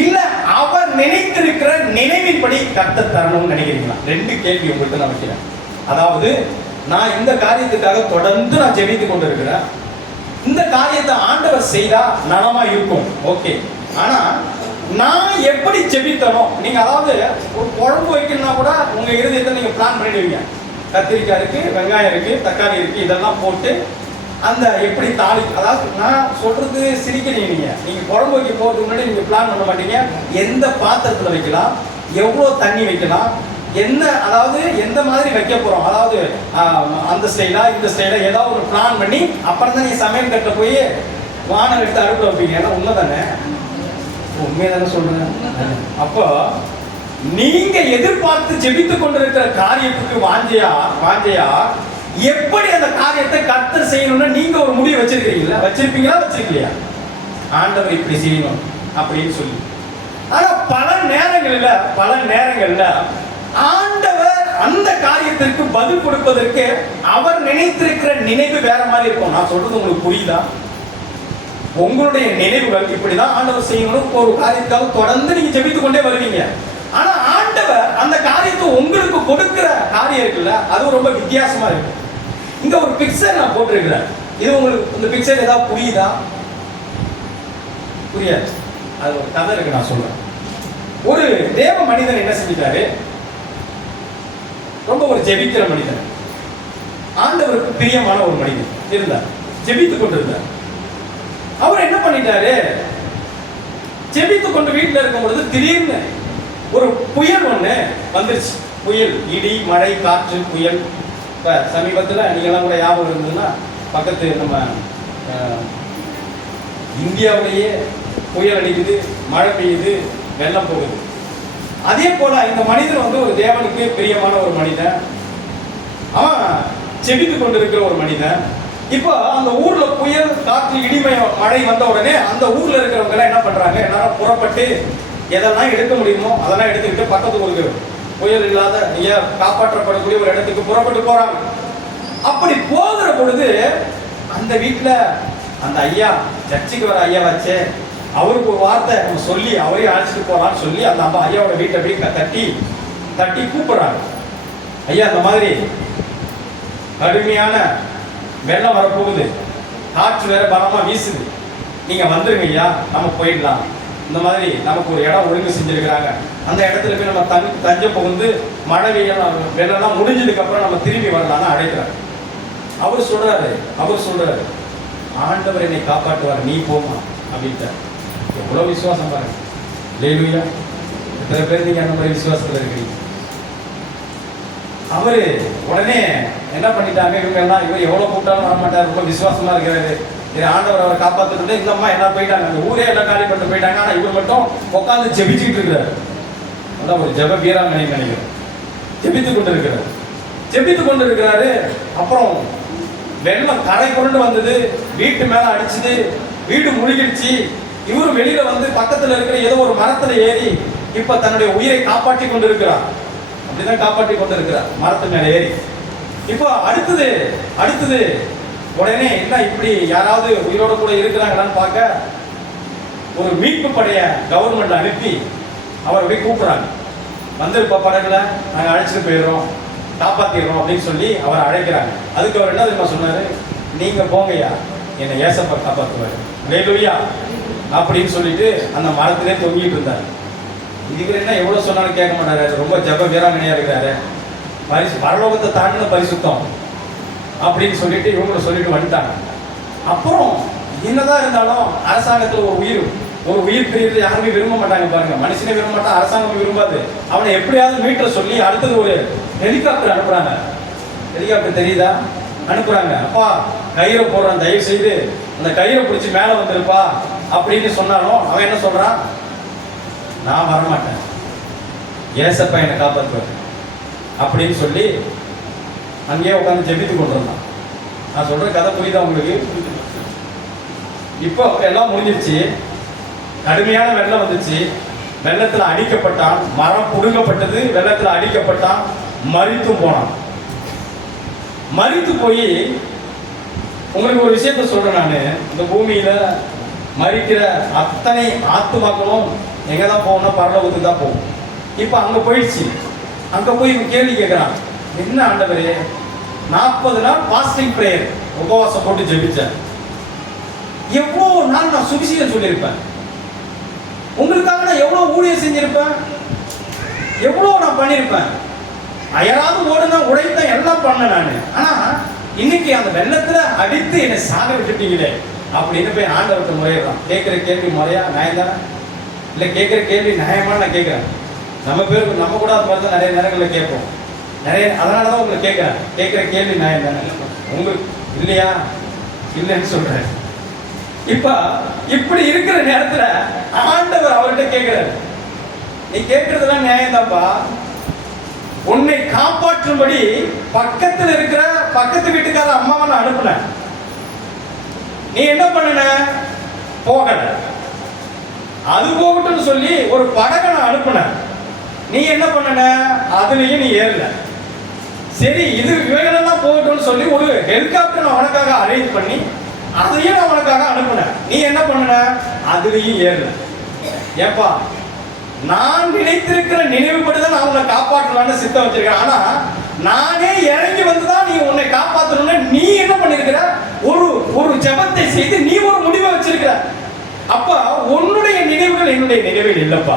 இல்ல அவர் நினைத்திருக்கிற நினைவின்படி கர்த்தர் தரணும்னு நினைக்கிறீங்களா? 2 கேள்வி உங்களுக்கு நான் வைக்கிறேன். அதாவது, நான் இந்த காரியத்துக்காக தொடர்ந்து நான் ஜெபித்துக் கொண்டு இருக்கிறேன், இந்த காரியத்தை ஆண்டவர் செய்தா நலமா இருக்கும், ஓகே. ஆனா நான் எப்படி ஜெபித்தனோ, நீங்க அதாவது ஒரு குழம்பு வைக்கணும்னா கூட உங்க இருதயத்தை நீங்க பிளான் பண்ணிடுவீங்க. கத்திரிக்காய் இருக்கு, வெங்காயம் இருக்கு, தக்காளி இருக்கு, இதெல்லாம் போட்டு அந்த எப்படி தாளி, அதாவது நான் சொல்றது சிரிக்கிறீங்க. நீங்க குழம்பு வைக்க போறதுக்கு முன்னாடி நீங்க பிளான் பண்ண மாட்டீங்க. எந்த பாத்திரத்துல வைக்கலாம், எவ்வளவு தண்ணி வைக்கலாம், என்ன, அதாவது எந்த மாதிரி வைக்க போறோம், அதாவது அந்த ஸ்டைலா இந்த ஸ்டைலா ஏதாவது ஒரு பிளான் பண்ணி அப்புறம் தான் நீங்க சமையல் கட்ட போய் வானம் எடுத்து அடுப்புல வைப்பீங்க. ஏன்னா உண்மை தானே, உண்மையை தானே சொல்றேன். அப்போ நீங்க எதிர்பார்த்து ஜெபித்துக் கொண்டிருக்கிற காரியத்துக்கு வாஞ்சையா எப்படி அந்த காரியத்தை கர்த்தர் செய்யணும்னு நீங்க ஒரு முடிவு வச்சிருக்கீங்களா? ஆண்டவர் இப்படி செய்யணும் அப்படின்னு சொல்லி. ஆனா பல நேரங்கள்ல ஆண்டவர் அந்த காரியத்திற்கு பதில் கொடுப்பதற்கு அவர் நினைத்திருக்கிற நினைவு வேற மாதிரி இருக்கும். நான் சொல்றது உங்களுக்கு புரியுதா? உங்களுடைய நினைவுகள் இப்படிதான் ஆண்டவர் செய்யணும் ஒரு காரியத்துக்காக தொடர்ந்து நீங்க ஜெபித்துக் கொண்டே வருவீங்க. ஆனா ஆண்டவர் அந்த காரியத்தை உங்களுக்கு கொடுக்கிற காரியம் இருக்குல்ல, அது ரொம்ப வித்தியாசமா இருக்கு. இங்க ஒரு பிக்சர் நான் போட்டிருக்கிறேன். இது உங்களுக்கு இந்த பிக்சர் ஏதாவது புரியுதா? புரியாது. அது ஒரு கதை இருக்கு, நான் சொல்றேன். ஒரு தேவ மனிதன் என்ன செஞ்சிட்டாரு, ரொம்ப ஒரு ஜெபிக்கிற மனிதன், ஆண்டவருக்கு பிரியமான ஒரு மனிதன் இருந்தார், ஜெபித்துக் கொண்டிருந்தார். அவர் என்ன பண்ணிட்டாரு, ஜெபித்துக் கொண்டு வீட்டில் இருக்கும் பொழுது திடீர்னு ஒரு புயல் ஒண்ணு வந்துருச்சு. புயல், இடி, மழை, காற்று, புயல். இப்ப சமீபத்தில் நீங்களாம் கூட ஞாபகம் இருந்ததுன்னா, பக்கத்து நம்ம இந்தியாவிலேயே புயல் அடிக்குது, மழை பெய்யுது, வெள்ளம் போகுது. அதே போல இந்த மனிதன் வந்து ஒரு தேவனுக்கு பிரியமான ஒரு மனிதன், அவன் ஜெபித்துக் கொண்டிருக்கிற ஒரு மனிதன். இப்போ அந்த ஊர்ல புயல், காற்று, இடிமை, மழை வந்த உடனே அந்த ஊர்ல இருக்கிறவங்க எல்லாம் என்ன பண்றாங்க, எல்லாரும் புறப்பட்டு எதெல்லாம் எடுக்க முடியுமோ அதெல்லாம் எடுத்துக்கிட்டு பக்கத்து ஊருக்கு புயல் இல்லாத நீங்க காப்பாற்றப்படக்கூடிய ஒரு இடத்துக்கு புறப்பட்டு போறாங்க. அப்படி போகிற பொழுது அந்த வீட்டுல அந்த ஐயா, சர்ச்சுக்கு வர ஐயா வச்சே, அவருக்கு ஒரு வார்த்தை நம்ம சொல்லி அவரையும் அழைச்சிட்டு போறான்னு சொல்லி அந்த அம்மா ஐயாவோட வீட்டை அப்படியே தட்டி தட்டி கூப்பிடுறாங்க. ஐயா, அந்த மாதிரி கடுமையான வெள்ளம் வரப்போகுது, காற்று வேற பலமா வீசுது, நீங்க வந்துருங்க ஐயா, நம்ம போயிடலாம். இந்த மாதிரி நமக்கு ஒரு இடம் ஒழுங்கு செஞ்சிருக்கிறாங்க, அந்த இடத்துல போய் நம்ம தஞ்ச புகுந்து மழை வெள்ளம்லாம் முடிஞ்சதுக்கு அப்புறம் நம்ம திரும்பி வரலாம்னு அழைக்கிறாங்க. அவர் சொல்றாரு ஆண்டவர் என்னை காப்பாற்றுவார், நீ போமா அப்படின்ட்டு. எவ்வளவு விசுவாசம் பாருங்க. அல்லேலூயா. எத்தனை பேர் நீங்க அந்த மாதிரி விசுவாசத்துல இருக்கிறீங்க? அவரு உடனே என்ன பண்ணிட்டாங்க, இவங்க எல்லாம் இவர் எவ்வளவு கூப்பிட்டாலும் வர மாட்டார், ரொம்ப விசுவாசமா இருக்கிறாரு, ஆண்டவர் அவரை காப்பாத்துட்டு இந்த அம்மா என்ன போயிட்டாங்க, அந்த ஊரே எல்லாம் காலி பண்ணிட்டு போயிட்டாங்க. ஆனா இவர் மட்டும் உட்காந்து ஜெபிச்சுட்டு இருக்கிறாரு. அதான் ஒரு ஜெப வீராங்கனை நினைக்கிறேன். ஜெபித்து கொண்டு இருக்கிறாரு. அப்புறம் வெள்ளம் கரை கொண்டு வந்தது, வீட்டு மேல அடிச்சுது, வீடு முழுகிடுச்சு. இவரும் வெளியில வந்து பக்கத்துல இருக்கிற ஏதோ ஒரு மரத்துல ஏறி இப்ப தன்னுடைய உயிரை காப்பாற்றி கொண்டு இருக்கிறார். அப்படிதான் காப்பாற்றி கொண்டு இருக்கிறார், மரத்து மேல ஏறி. இப்போ அடுத்தது உடனே என்ன, இப்படி யாராவது உயிரோட கூட இருக்கிறாங்களான்னு பார்க்க ஒரு மீட்பு படைய கவர்மெண்ட் அனுப்பி அவரை போய் கூப்பிடுறாங்க. வந்திருப்பா படகுல, நாங்கள் அழைச்சிட்டு போயிடுறோம், காப்பாத்திடுறோம் அப்படின்னு சொல்லி அவரை அழைக்கிறாங்க. அதுக்கு அவர் என்ன தெரியுமா சொன்னாரு, நீங்க போங்கய்யா, என்னை ஏசப்பா காப்பாற்றுவாரு, அல்லேலூயா அப்படின்னு சொல்லிட்டு அந்த மரத்திலே தொங்கிட்டு இருந்தாரு. இதுக்கு என்ன எவ்வளவு சொன்னாலும் கேட்க மாட்டாரு, ரொம்ப ஜப வீராங்கனையா இருக்கிறாரு, பரலோகத்தை தாண்டின பரிசுத்தம் அப்படின்னு சொல்லிட்டு இவங்களை சொல்லிட்டு வந்துட்டாங்க. அப்புறம் என்னதான் இருந்தாலும் அரசாங்கத்துல ஒரு உயிர் பிரிவு யாருமே விரும்ப மாட்டாங்க பாருங்க. மனுஷனே விரும்ப மாட்டான், அரசாங்கம் விரும்பாது. அவனை எப்படியாவது மீட்டர சொல்லி அடுத்தது ஒரு ஹெலிகாப்டர் அனுப்புறாங்க. ஹெலிகாப்டர் தெரியுதா? அனுப்புறாங்க. அப்பா கயிறை போடுறான், தயவு செய்து அந்த கயிறை பிடிச்சி மேல வந்துருப்பா அப்படின்னு சொன்னாலும் அவன் என்ன சொல்றான், நான் வரமாட்டேன், ஏசப்பா என்னை காப்பாற்றுவார் அப்படின்னு சொல்லி அங்கேயே உட்காந்து ஜெபித்து கொண்டிருந்தான். நான் சொல்ற கதை புரியுதா உங்களுக்கு? இப்போ எல்லாம் முடிஞ்சிருச்சு, கடுமையான வெள்ளம் வந்துச்சு, வெள்ளத்துல அடிக்கப்பட்டான், மரம் புடுங்கப்பட்டது, வெள்ளத்துல அடிக்கப்பட்டான், மரித்தும் போனான். மரித்து போய் உங்களுக்கு ஒரு விஷயத்த சொல்றேன், நான் இந்த பூமியில மரிக்கிற அத்தனை ஆத்துமாக்களும் எங்க தான் போகணும், பரலோகத்துக்கு தான் போகும். இப்போ அங்க போயிடுச்சு. அங்க போய் கேள்வி கேட்கிறான், என்ன ஆண்டவரே 40 நாள் பாஸ்டிங் பிரேயர், உபவாசம் போட்டு ஜெபிச்சேன், எவ்வளவு நாள் நான் சுவிசேஷம் சொல்லியிருப்பேன், உங்களுக்காக நான் எவ்வளவு ஊழியம் செஞ்சிருப்பேன், எவ்வளவு நான் பண்ணியிருப்பேன், அயராது ஓடுனா உழைத்தேன், எல்லாம் பண்ணேன் நான். ஆனா இன்னைக்கு அந்த வெள்ளத்துல அடித்து என்னை சாக விட்டுட்டீங்களே அப்படின்னு போய் ஆண்டவர்கிட்ட முறையிடலாம். கேட்கிற கேள்வி முறையா, நியாயம் தானே? இல்லை கேட்கிற கேள்வி நியாயமான நான் கேட்கிறேன். நம்ம பேருக்கு நம்ம கூட அது மாதிரி தான் நிறைய நேரங்களில் கேட்போம். அதனாலதான் உங்களை கேட்கிறேன், கேட்கிற கேள்வி நியாயம் தானே? உங்களுக்கு இல்லையா? இல்லைன்னு சொல்றேன். இப்ப இப்படி இருக்கிற நேரத்துல ஆண்டவர் அவர்கிட்ட கேட்கிறாரு, நீ கேட்கறதெல்லாம் நியாயம் தான்ப்பா, உன்னை காப்பாற்றும்படி பக்கத்தில் இருக்கிற பக்கத்து வீட்டுக்கார அம்மாவை நான் அனுப்புனேன், நீ என்ன பண்ணன? போகல. அது போகட்டும் சொல்லி ஒரு படகை நான் அனுப்புனேன், நீ என்ன பண்ணன? அதுலயும் நீ ஏறல. சரி, இது இவைகளெல்லாம் போகட்டும்னு சொல்லி ஒரு ஹெலிகாப்டர் நான் உனக்காக அரேஞ்ச் பண்ணி அதையும் நான் உனக்காக அனுப்புனேன், நீ என்ன பண்ணன? அதுலயும் ஏறல. ஏப்பா, நான் நினைத்திருக்கிற நினைவுபடிதான் நான் உன்னை காப்பாற்றலான்னு சித்தம் வச்சிருக்கேன். ஆனா நானே இறங்கி வந்துதான் நீ உன்னை காப்பாற்றணும்னு நீ என்ன பண்ணிருக்கிற? ஒரு ஜெபத்தை செய்து நீ ஒரு முடிவை வச்சிருக்கிற. அப்ப உன்னுடைய நினைவுகள் என்னுடைய நினைவுகள் இல்லப்பா,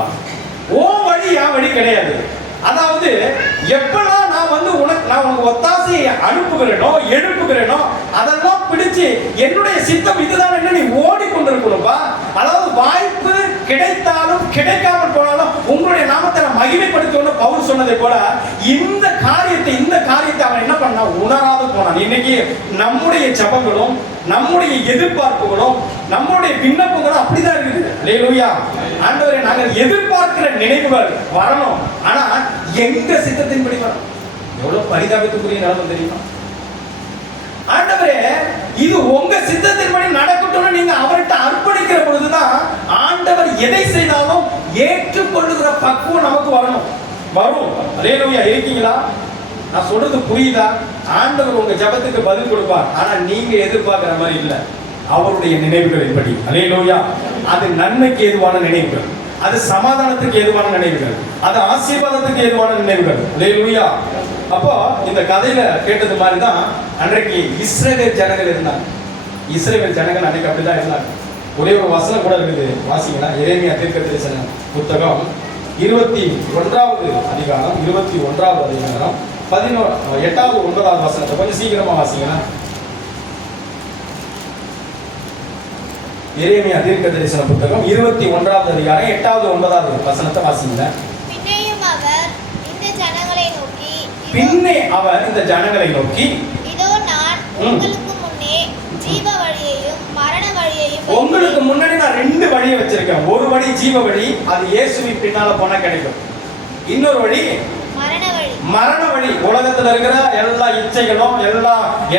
ஓ வழி என் வழி கிடையாது. அதாவது எப்பெல்லாம் நான் வந்து உனக்கு ஒத்தாசையை அனுப்புகிறேனோ எழுப்புகிறேனோ அதெல்லாம் பிடிச்சு என்னுடைய சித்தம் இதுதான் என்ன நீ ஓடிக்கொண்டிருக்கணும்பா. அதாவது வாய்ப்பு கிடைத்தாலும் கிடைக்காமல் போனாலும் உங்களுடைய நாமத்தை மகிமைப்படுத்தணும் பவுல் சொன்னதை போல இந்த காரியத்தை அவன் என்ன பண்ணா, உணராது போனான். இன்னைக்கு நம்முடைய ஜெபங்களும் நம்முடைய எதிர்பார்ப்புகளும் நம்முடைய விண்ணப்பங்களும் அப்படிதான் இருக்குது. அல்லேலூயா. ஆண்டவரே, நாங்கள் எதிர்பார்க்கிற நினைவுகள் வரணும், ஆனா எங்க சித்தத்தின்படி வரணும். எவ்வளவு பரிதாபத்துக்குரிய நிலைமை தெரியுமா? ஆண்டவரே, இது உங்க சித்தத்தின்படி நடக்கட்டும் நீங்க அவர்கிட்ட அர்ப்பணிக்கிற பொழுதுதான் ஆண்டவர் எதை செய்தாலும் ஏற்றுக்கொள்ளுகிற பக்குவம் நமக்கு வரணும். வரும். அல்லேலூயா. இருக்கீங்களா? நான் சொல்றது புரியுதா? ஆண்டவர் உங்க ஜெபத்துக்கு பதில் கொடுப்பார். ஆனா நீங்க எதிர்பார்க்கிற மாதிரி இல்ல. அவருடைய நினைவுகளின் படி. அல்லேலூயா. அது நன்மைக்கு ஏதுவான நினைவுகள், அது சமாதானத்துக்கு ஏதுவான நினைவுகள், அது ஆசீர்வாதத்துக்கு ஏதுவான நினைவுகள். அல்லேலூயா. அப்போ இந்த கதையில கேட்டது மாதிரி தான் அன்றைக்கு இஸ்ரவேல் ஜனங்கள் இருந்தாங்க. இஸ்ரவேல் ஜனங்கள் அன்னைக்கு அப்படிதான் இருந்தாங்க. ஒரே ஒரு வசனம் கூட இருக்குது, வாசிங்களா? எரேமியா தீர்க்கதரிசன புத்தகம் 21வது அதிகாரம் 21வது அதிகாரம் 8வது 9வது வசனத்தை கொஞ்சம் சீக்கிரமா வாசிங்களா? எரேமியா தீர்க்கதரிசன புத்தகம் 21வது அதிகாரம் 8வது 9வது வசனத்தை வாசிங்க. பின்னே அவர் இந்த ஜனங்களை நோக்கி இதோ நான் உங்களுக்கு முன்னே ஜீவ வழியையும் மரண வழியையும் உங்களுக்கு முன்னாடி நான் 2 வழியை வச்சிருக்கேன். ஒரு வழி ஜீவ வழி, அது இயேசுவின் பின்னால போனா கிடைக்கும். இன்னொரு வழி மரண வழி. உலகத்துல இருக்கிற எல்லா இச்சைகளும்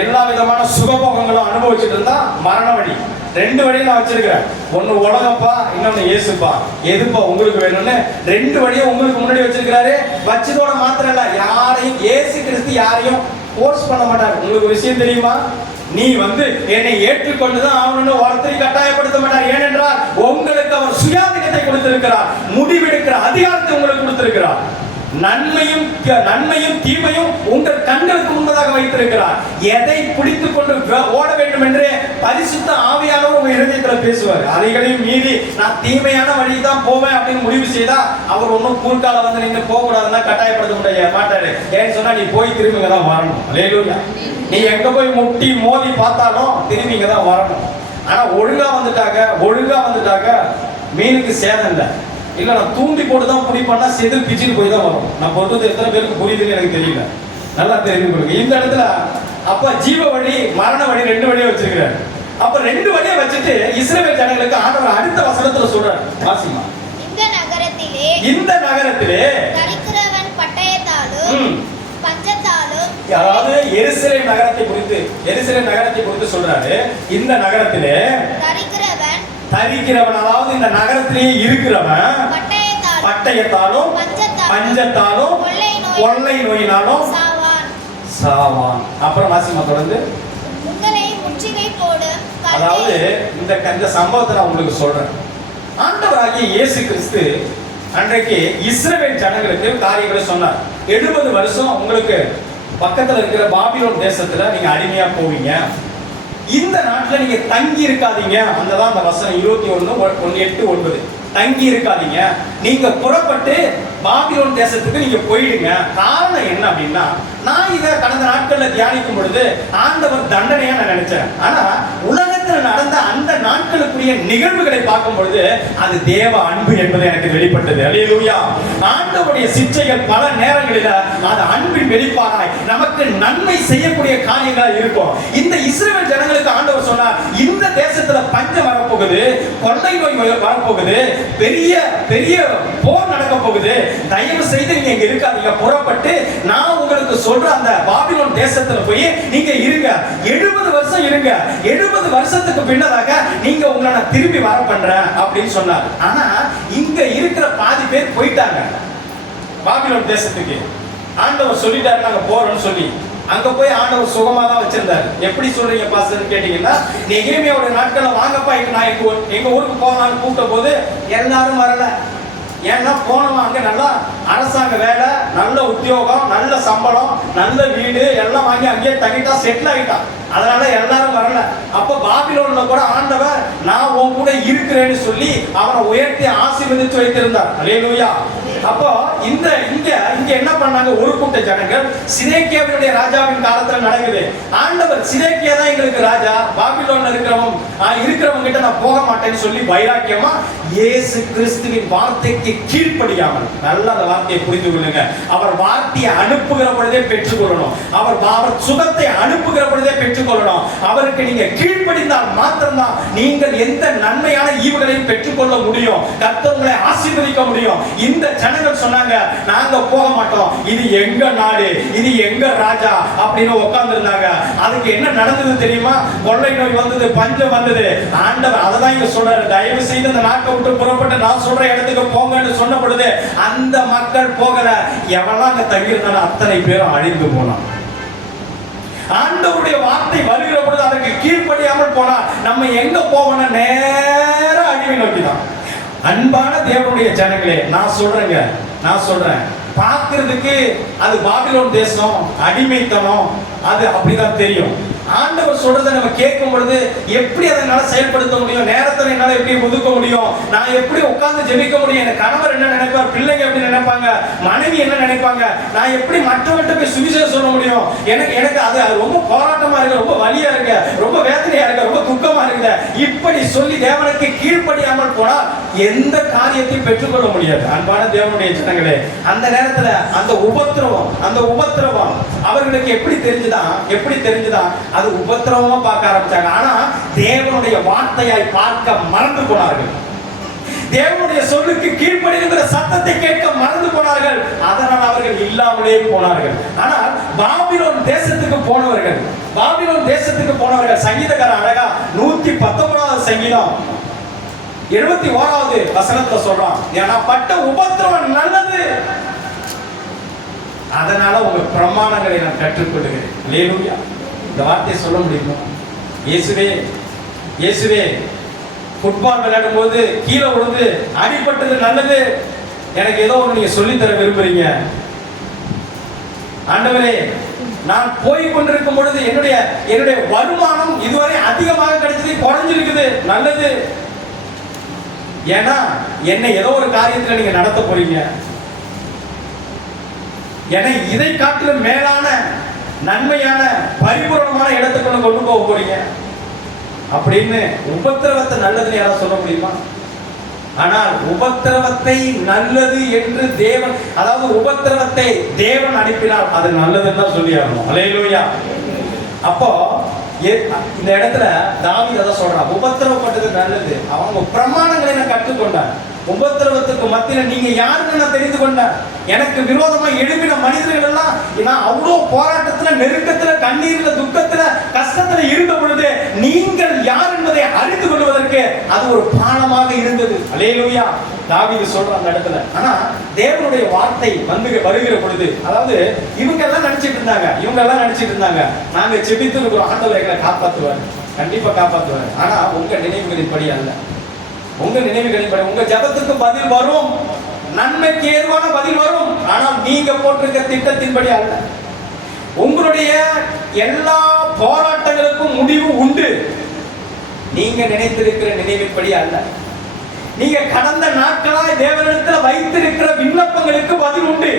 எல்லா விதமான சுகபோகங்களும் அனுபவிச்சுட்டு இருந்தா மரண வழி. 2 வழி நான் வச்சிருக்கிறேன். ஒன்னு உலகப்பா, இன்னொன்னு இயேசுப்பா. எதுப்பா உங்களுக்கு வேணும்னு 2 வழியை உங்களுக்கு முன்னாடி வச்சிருக்கிறாரு. வச்சதோட மாத்திரம் இல்ல, யாரையும் இயேசு கிறிஸ்து யாரையும் ஃபோர்ஸ் பண்ண மாட்டார். உங்களுக்கு ஒரு விஷயம் தெரியுமா? நீ என்னை ஏற்றுக்கொண்டுதான் ஆகணும்னு ஒருத்தரை கட்டாயப்படுத்த மாட்டார். ஏனென்றால் உங்களுக்கு அவர் சுயாதீனத்தை கொடுத்திருக்கிறார். முடிவெடுக்கிற அதிகாரத்தை உங்களுக்கு கொடுத்திருக்கிறார். நன்மையும் தீமையும் உங்கள் கண்களுக்கு முன்பதாக வைத்திருக்கிறார். எதை பிடித்துக் கொண்டு ஓட வேண்டும் என்று பரிசுத்த ஆவியானவர் உங்க இருதயத்துல பேசுவார். அதைகளையும் மீறி நான் தீமையான வழி தான் போவேன் அப்படின்னு முடிவு செய்தா அவர் ஒன்னும் குறுக்கால நின்று போக கூடாதுன்னா கட்டாயப்படுத்த மாட்டாரு. ஏன்னு சொன்னா நீ போய் திரும்பிங்க தான் வரணும். அல்லேலூயா. நீ எங்க போய் முட்டி மோதி பார்த்தாலும் திரும்பிங்க தான் வரணும். ஆனா ஒழுங்கா வந்துட்டாக்க மீனுக்கு சேதம் இல்லை. இல்ல நான் தூண்டி போட்டு தான் பிடிப்பேன்னா செதில் பிச்சுன்னு போய் தான் வரும். நான் பொறுத்தது எத்தனை பேருக்கு புரியுதுன்னு எனக்கு தெரியல. நல்லா தெரிஞ்சு கொடுங்க. இந்த இடத்துல அப்ப ஜீவ வழி மரண வழி 2 வழியை வச்சிருக்கிறார். அப்ப 2 வழியை வச்சுட்டு இஸ்ரவேல் ஜனங்களுக்கு ஆண்டவர் அடுத்த வசனத்துல சொல்றார், வாசிமா. இந்த நகரத்திலே தரிக்கிறவன் பட்டயத்தாலும் பஞ்சத்தாலும், அதாவது எருசலேம் நகரத்தை குறித்து சொல்றாரு. இந்த நகரத்திலே தரிக்கிறவன், அதாவது இந்த நகரத்திலேயே இருக்கிறவன் பட்டயத்தாலும் பஞ்சத்தாலும் கொள்ளை நோயினாலும் சாவான். அப்புறம் வாசிமா தொடர்ந்து. அதாவது இந்த சம்பவத்தை நான் உங்களுக்கு சொல்றேன். ஆண்டவராகிய இயேசு கிறிஸ்து அன்றைக்கு இஸ்ரவேல் ஜனங்களுக்கு காரியங்களை சொன்னார். 70 வருஷம் உங்களுக்கு பக்கத்துல இருக்கிற பாபிலோன் தேசத்துல நீங்க அடிமையா போவீங்க. இந்த நாட்டுல நீங்க தங்கி இருக்காதீங்க. அங்கதான் அந்த வசனம் 21:8-9. தங்கி இருக்காதீங்க, நீங்க புறப்பட்டு பாபிலோன் தேசத்துக்கு நீங்க போயிடுங்க. காரணம் என்ன அப்படின்னா, நான் இதை கடந்த நாட்கள்ல தியானிக்கும் பொழுது ஆண்டவர் தண்டனையா நான் நினைச்சேன். ஆனா உலகத்துல நடந்த அந்த நாட்களுக்குரிய நிகழ்வுகளை பார்க்கும் பொழுது அது தேவ அன்பு என்பது எனக்கு வெளிப்பட்டது. அல்லேலூயா. ஆண்டவருடைய சிற்றைகள் பல நேரங்களில அது அன்பின் வெளிப்பாடாய் நமக்கு நன்மை செய்யக்கூடிய காரியங்களா இருக்கும். இந்த இஸ்ரவேல் ஜனங்களுக்கு ஆண்டவர் சொன்னார், இந்த தேசத்துல பஞ்சம் வரப்போகுது, கொள்ளை நோய் வரப்போகுது, பெரிய பெரிய போர் நடக்க போகுது. தயவு செய்து நீங்க இங்க இருக்காதீங்க, புறப்பட்டு நான் உங்களுக்கு சொல்ற அந்த பாபிலோன் தேசத்துல போய் நீங்க இருங்க. 70 வருஷம் இருங்க. 70 வருஷத்துக்கு பின்னதாக நீங்க உங்களை நான் திரும்பி வர பண்றேன் அப்படின்னு சொன்னார். ஆனா இங்க இருக்கிற பாதி பேர் போயிட்டாங்க பாபிலோன் தேசத்துக்கு. ஆண்டவர் சொல்லிட்டாரு நாங்க போறோம்னு சொல்லி. அங்க போய் ஆண்டவர் சுகமா தான் வச்சிருந்தாரு. எப்படி சொல்றீங்க பாஸ்டர் கேட்டீங்கன்னா, நெகேமியாவோட நாட்கள்ல வாங்கப்பா நான் எங்க ஊருக்கு போகலான்னு கூப்பிட்ட போது எல்லாரும் வரல. ஏன்னா போனவன் அங்க நல்லா அரசாங்க வேலை, நல்ல உத்தியோகம், நல்ல சம்பளம், நல்ல வீடு எல்லாம் வாங்கி அங்கேயே தங்கிட்டா, செட்டில் ஆகிட்டான். அதனால எல்லாரும் வரல. அப்ப பாபிலோன்ல கூட ஆண்டவர் நான் உன் கூட இருக்கிறேன்னு சொல்லி அவனை உயர்த்தி ஆசீர்வதித்து வைத்திருந்தார். அல்லேலூயா. அப்போ இங்க என்ன பண்ணாங்க, ஒரு கூட்ட ஜனங்கள் சிதேக்கியாவினுடைய ராஜாவின் காலத்துல நடக்குது. ஆண்டவர் சிதேக்கியா தான் எங்களுக்கு ராஜா, பாபிலோன்ல இருக்கிறவங்க கிட்ட நான் போக மாட்டேன்னு சொல்லி வைராக்கியமா இயேசு கிறிஸ்துவின் வார்த்தைக்கு கீழ்ப்படியாமல், நல்ல அந்த வார்த்தையை புரிந்து கொள்ளுங்க, அவர் வார்த்தையை அனுப்புகிற பொழுதே பெற்றுக்கொள்ளணும். அவர் சுகத்தை அனுப்புகிற பொழுதே பெற்றுக்கொள்ளணும். அவருக்கு நீங்க கீழ்ப்படிந்தால் மாத்திரம்தான் நீங்கள் எந்த நன்மையான ஈவுகளையும் பெற்றுக்கொள்ள முடியும். கர்த்தர் உங்களை ஆசீர்வதிக்க முடியும். இந்த ஜனங்கள் சொன்னாங்க, நாங்க போக மாட்டோம். இது எங்க நாடு, இது எங்க ராஜா அப்படின்னு உட்கார்ந்து இருந்தாங்க. அதுக்கு என்ன நடந்தது தெரியுமா? கொள்ளை நோய் வந்தது, பஞ்சம் வந்தது. ஆண்டவர் அதை தான் இங்க சொல்றாரு, தயவு செய்து இந்த நாட்டை விட்டு புறப்பட்டு நான் சொல்ற இடத்துக்கு போங்கன்னு சொன்ன பொழுது அந்த மக்கள் போகல. எவெல்லாம் அங்க தங்கியிருந்தாலும் அத்தனை பேரும் அழிந்து போனான். ஆண்டவருடைய வார்த்தை வருகிற பொழுது அதற்கு கீழ்ப்படியாமல் போனா நம்ம எங்க போவோம்னா நேர அழிவை நோக்கிதான். அன்பான தேவனுடைய ஜனங்களே, நான் சொல்றேன், பார்க்கிறதுக்கு அது பாபிலோன் தேசம், அடிமைத்தனம், அது அப்படிதான் தெரியும். ஆண்டவர் சொல்றதை நம்ம கேட்கும் பொழுது எப்படி அதனால செயல்படுத்த முடியும்? நேரத்தில் என்னால எப்படி ஒதுக்க முடியும்? நான் எப்படி உட்கார்ந்து ஜெபிக்க முடியும்? என் கணவர் என்ன நினைப்பார், பிள்ளைங்க எப்படி நினைப்பாங்க, மனைவி என்ன நினைப்பாங்க, நான் எப்படி மற்றவர்கிட்ட போய் சுவிசேஷம் சொல்ல முடியும்? எனக்கு அது ரொம்ப போராட்டமா இருக்கு, ரொம்ப வலியா இருக்கு, ரொம்ப வேதனையா இருக்கு, ரொம்ப துக்கமா இருக்குது. இப்படி சொல்லி தேவனுக்கு கீழ்ப்படியாமல் போனால் எந்த காரியத்தையும் பெற்றுக்கொள்ள முடியாது. அன்பான தேவனுடைய ஜனங்களே, அந்த நேரத்துல அந்த உபத்திரவம் அவர்களுக்கு எப்படி தெரிஞ்சுதான் அது உபத்திரவமா பார்க்க ஆரம்பிச்சாங்க. ஆனா தேவனுடைய வார்த்தையாய் பார்க்க மறந்து போனார்கள். தேவனுடைய சொல்லுக்கு கீழ்ப்படிகிற சத்தத்தை கேட்க மறந்து போனார்கள். அதனால் அவர்கள் இல்லாமலே போனார்கள். ஆனால் பாபிலோன் தேசத்துக்கு போனவர்கள் சங்கீதக்காரன் அழகா 119வது சங்கீதம் 71வது வசனத்தை சொல்றான், ஏன்னா பட்ட உபத்திரவம் நல்லது, அதனால உங்க பிரமாணங்களை நான் கற்றுக்கொள்கிறேன். அல்லேலூயா. இந்த வார்த்தையை சொல்ல முடியுமா? இயேசுவே ஃபுட்பால் விளையாடும் போது கீழே விழுந்து அடிபட்டது நல்லது, எனக்கு ஏதோ ஒன்று நீங்க சொல்லித்தர விரும்புறீங்க. ஆண்டவரே, நான் போய் கொண்டிருக்கும் பொழுது என்னுடைய வருமானம் இதுவரை அதிகமாக கிடைச்சது குறைஞ்சிருக்குது, நல்லது. ஏன்னா என்னை ஏதோ ஒரு காரியத்தில் நீங்க நடத்த போறீங்க, என்னை இதை காட்டிலும் மேலான நன்மையான பரிபூரணமான இடத்துக்கு கொண்டு போக போறீங்க அப்படின்னு உபத்திரவத்தை நல்லதுன்னு யாராவது சொல்ல முடியுமா? ஆனால் உபத்திரவத்தை நல்லது என்று தேவன், அதாவது உபத்திரவத்தை தேவன் அனுப்பினால் அது நல்லதுன்னு தான் சொல்லி ஆகணும். அல்லேலூயா. அப்போ இந்த இடத்துல தாவீது அதை சொல்றான், உபத்திரவப்பட்டது நல்லது, அவங்க பிரமாணங்களை நான் கற்றுக்கொண்டான். உபத்திரவத்துக்கு மத்தியில் நீங்க யாருன்னு நான் தெரிந்து கொண்டேன். எனக்கு விரோதமா எழுப்பின மனிதர்கள் எல்லாம் நான் அவ்வளோ போராட்டத்துல, நெருக்கத்துல, கண்ணீர்ல, துக்கத்துல, கஷ்டத்துல இருந்த பொழுது நீங்கள் யார் என்பதை அறிந்து கொள்வதற்கு அது ஒரு பாலமாக இருந்தது. அல்லேலூயா. தாவீது சொல்றான் அந்த இடத்துல. ஆனா தேவனுடைய வார்த்தை வருகிற பொழுது, அதாவது இவங்க எல்லாம் நினைச்சிட்டு இருந்தாங்க நாங்க செபித்து இருக்கிறோம், ஆண்டவர் எங்களை காப்பாற்றுவார், கண்டிப்பா காப்பாற்றுவார். ஆனா உங்க நினைவுகளின்படி அல்ல, உங்க ஜபத்துக்கு பதில் வரும், நன்மைக்கு ஏதுவான பதில் வரும். ஆனால் நீங்க போட்டிருக்க திட்டத்தின்படி அல்ல. உங்களுடைய எல்லா போராட்டங்களுக்கும் முடிவு உண்டு, நீங்க நினைத்திருக்கிற நினைவின்படி அல்ல. நீங்க கடந்த நாட்களாய் தேவனிடத்தில் வைத்திருக்கிற விண்ணப்பங்களுக்கு பதில் உண்டு.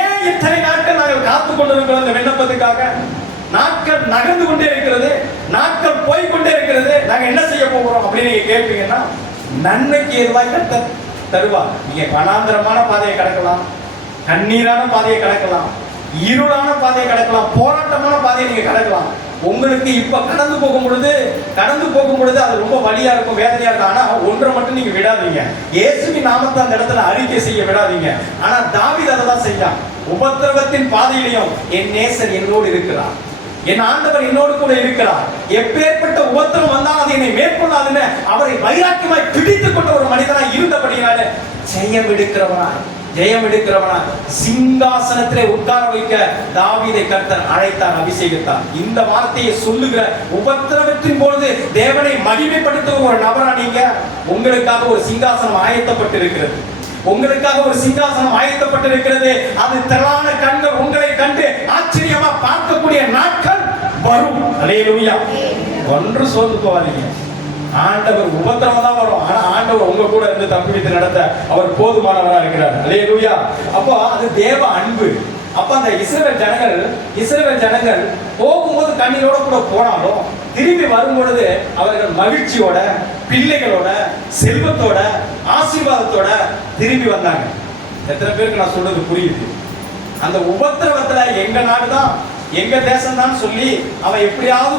ஏன் இத்தனை நாட்கள் நாங்கள் காத்துக் கொண்டிருக்கிறோம் இந்த விண்ணப்பத்துக்காக? நாட்கள் நகர்ந்து கொண்டே இருக்கிறது, நாட்கள் போய்கொண்டே இருக்கிறது, நாங்க என்ன செய்ய போகிறோம் அப்படின்னு நீங்க கேட்பீங்கன்னா, நன்மைக்கு எதுவாய் கர்த்தர் தருவார். நீங்க கனாந்தரமான பாதையை கடக்கலாம், கண்ணீரான பாதையை கடக்கலாம், இருளான பாதையை கடக்கலாம், போராட்டமான பாதையை நீங்க கடக்கலாம். உங்களுக்கு இப்ப கடந்து போகும் பொழுது அது ரொம்ப வலியா இருக்கும், வேதனையா இருக்கும். ஆனா ஒன்றை மட்டும் நீங்க விடாதீங்க, இயேசுவின் நாமத்தை அந்த இடத்துல அறிக்கை செய்ய விடாதீங்க. ஆனா தாவீது அதை தான் செஞ்சான். உபத்திரவத்தின் பாதையிலையும் என் நேசர் என்னோடு இருக்கிறார், என் ஆண்டவர் என்னோடு கூட இருக்கிறார், எப்பேற்பட்ட உபத்திரம் வந்தால் அது என்னை மேற்கொள்ளாதுன்னு அவரை வைராக்கியமாய் பிடித்துக் கொண்ட ஒரு மனிதனாய் இருந்தபடியால ஜெயம் எடுக்கிறவனா சிங்காசனத்திலே உட்கார வைக்க தாவீதை கர்த்தர் அழைத்தார், அபிஷேகித்தார். இந்த வார்த்தையை சொல்லுகிற உபத்திரவத்தின் பொழுது தேவனை மகிமைப்படுத்தும் ஒரு நபரா நீங்க? உங்களுக்காக ஒரு சிங்காசனம் ஆயத்தப்பட்டிருக்கிறது, அது திரளான கண்கள் உங்களை கண்டு ஆச்சரியமா பார்க்கக்கூடிய நாட்கள் வரும். அல்லேலூயா. ஒன்று சோர்ந்து போவாதீங்க, ஆண்டவர் உபத்திரவம் தான் வரும், ஆனா ஆண்டவர் உங்க கூட இருந்து தப்பித்து நடத்த அவர் போதுமானவரா இருக்கிறார். அல்லேலூயா. அப்போ அது தேவ அன்பு. அப்ப அந்த இஸ்ரவேல் ஜனங்கள் போகும்போது கண்ணீரோட கூட போனாலும் திரும்பி வரும்பொழுது அவர்கள் மகிழ்ச்சியோட, பிள்ளைகளோட, செல்வத்தோட, ஆசீர்வாதத்தோட திரும்பி வந்தாங்க. எத்தனை பேருக்கு நான் சொல்றது புரியுது? அந்த உபத்திரவத்துல எங்க நாடுதான், எங்க தேசம் தான் சொல்லி அவன் எப்படியாவது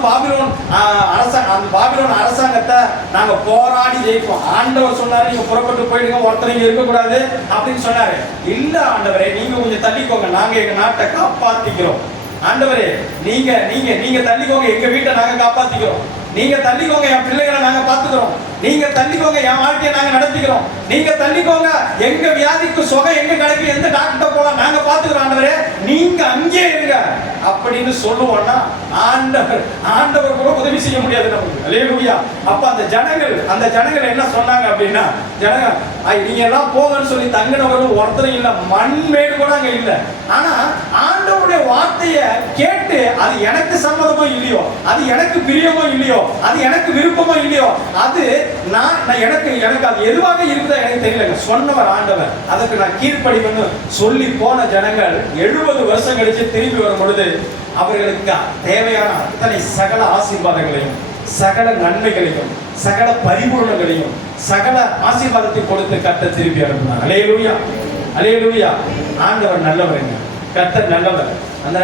அந்த பாபிலோன் அரசாங்கத்தை நாங்க போராடி ஜெயிப்போம். ஆண்டவர் சொன்னாரு நீங்க புறப்பட்டு போயிடுங்க, ஒருத்தர் இங்க இருக்கக்கூடாது அப்படின்னு சொன்னாரு. இல்ல ஆண்டவரே, நீங்க கொஞ்சம் தள்ளிக்கோங்க, நாங்க எங்க நாட்டை காப்பாத்திக்கிறோம். ஆண்டவரே, நீங்க நீங்க நீங்க தள்ளிக்கோங்க, எங்க வீட்டை நாங்க காப்பாத்திக்கிறோம். நீங்க தள்ளிக்கோங்க, என் பிள்ளைகளை நாங்க பாத்துக்கிறோம். நீங்க தள்ளிக்கோங்க, என் வாழ்க்கையை நாங்க நடத்திக்கிறோம். நீங்க தள்ளிக்கோங்க, எங்க வியாதிக்கு சுகம் எங்க கிடைக்கும், எந்த டாக்டர் போலாம் நாங்க பாத்துக்கிறோம். ஆண்டவரே, நீங்க அங்கே இருங்க அப்படின்னு சொல்லுவோம்னா ஆண்டவர் கூட உதவி செய்ய முடியாது நமக்கு. அல்லேலூயா. அப்ப அந்த ஜனங்கள் என்ன சொன்னாங்க அப்படின்னா, ஜனங்க நீங்க எல்லாம் போங்கன்னு சொல்லி தங்கினவர்கள் ஒருத்தரும் இல்ல, மண்மேடு கூட அங்க இல்ல. ஆனா ஆண்டவருடைய வார்த்தையை கேட்டு அது எனக்கு சம்மதமோ இல்லையோ, அது எனக்கு பிரியமோ இல்லையோ, அது எனக்கு விருப்பமோ இல்லையோ, அது எனக்கு அது எதுவாக இருக்குதா எனக்கு தெரியல. சொன்னவர் ஆண்டவர், அதுக்கு நான் கீழ்ப்படிவேன்னு சொல்லி போன ஜனங்கள் 70 வருஷம் கழிச்சு திரும்பி வரும் பொழுது அவர்களுக்கு தேவையான அத்தனை சகல ஆசீர்வாதங்களையும், சகல நன்மைகளையும், சகல பரிபூரணங்களையும், சகல ஆசீர்வாதத்தை கொடுத்து கர்த்தர் திருப்பி அனுப்பினார். அல்லேலூயா, அல்லேலூயா. ஆண்டவர் நல்லவருங்க, கர்த்தர் நல்லவர். அந்த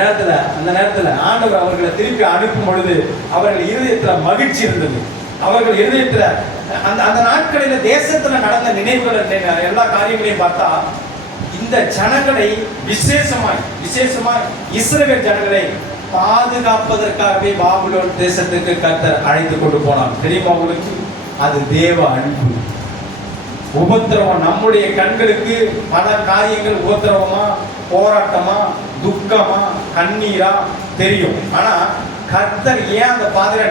நேரத்துல ஆண்டவர் அவர்களை திருப்பி அனுப்பும் பொழுது அவர்கள் இருதயத்துல மகிழ்ச்சி இருந்தது. அவர்கள் இருதயத்துல அந்த நாட்களில் தேசத்துல நடந்த நினைவுகள் எல்லா காரியங்களையும் பார்த்தா இந்த ஜனங்களை விசேஷமாய் இஸ்ரவேல் ஜனங்களை பாதுகாப்பதற்காகவே பாபிலோன் தேசத்துக்கு கர்த்தர் அழைத்து கொண்டு போனார். தெரியுமா உங்களுக்கு? அது தேவ அன்பு. உபத்திரவம் நம்முடைய கண்களுக்கு பல காரியங்கள் உபத்திரவமா, போராட்டமா, துக்கமா, கண்ணீரா தெரியும். ஆனா கர்த்தர் ஏன் அந்த பாதையில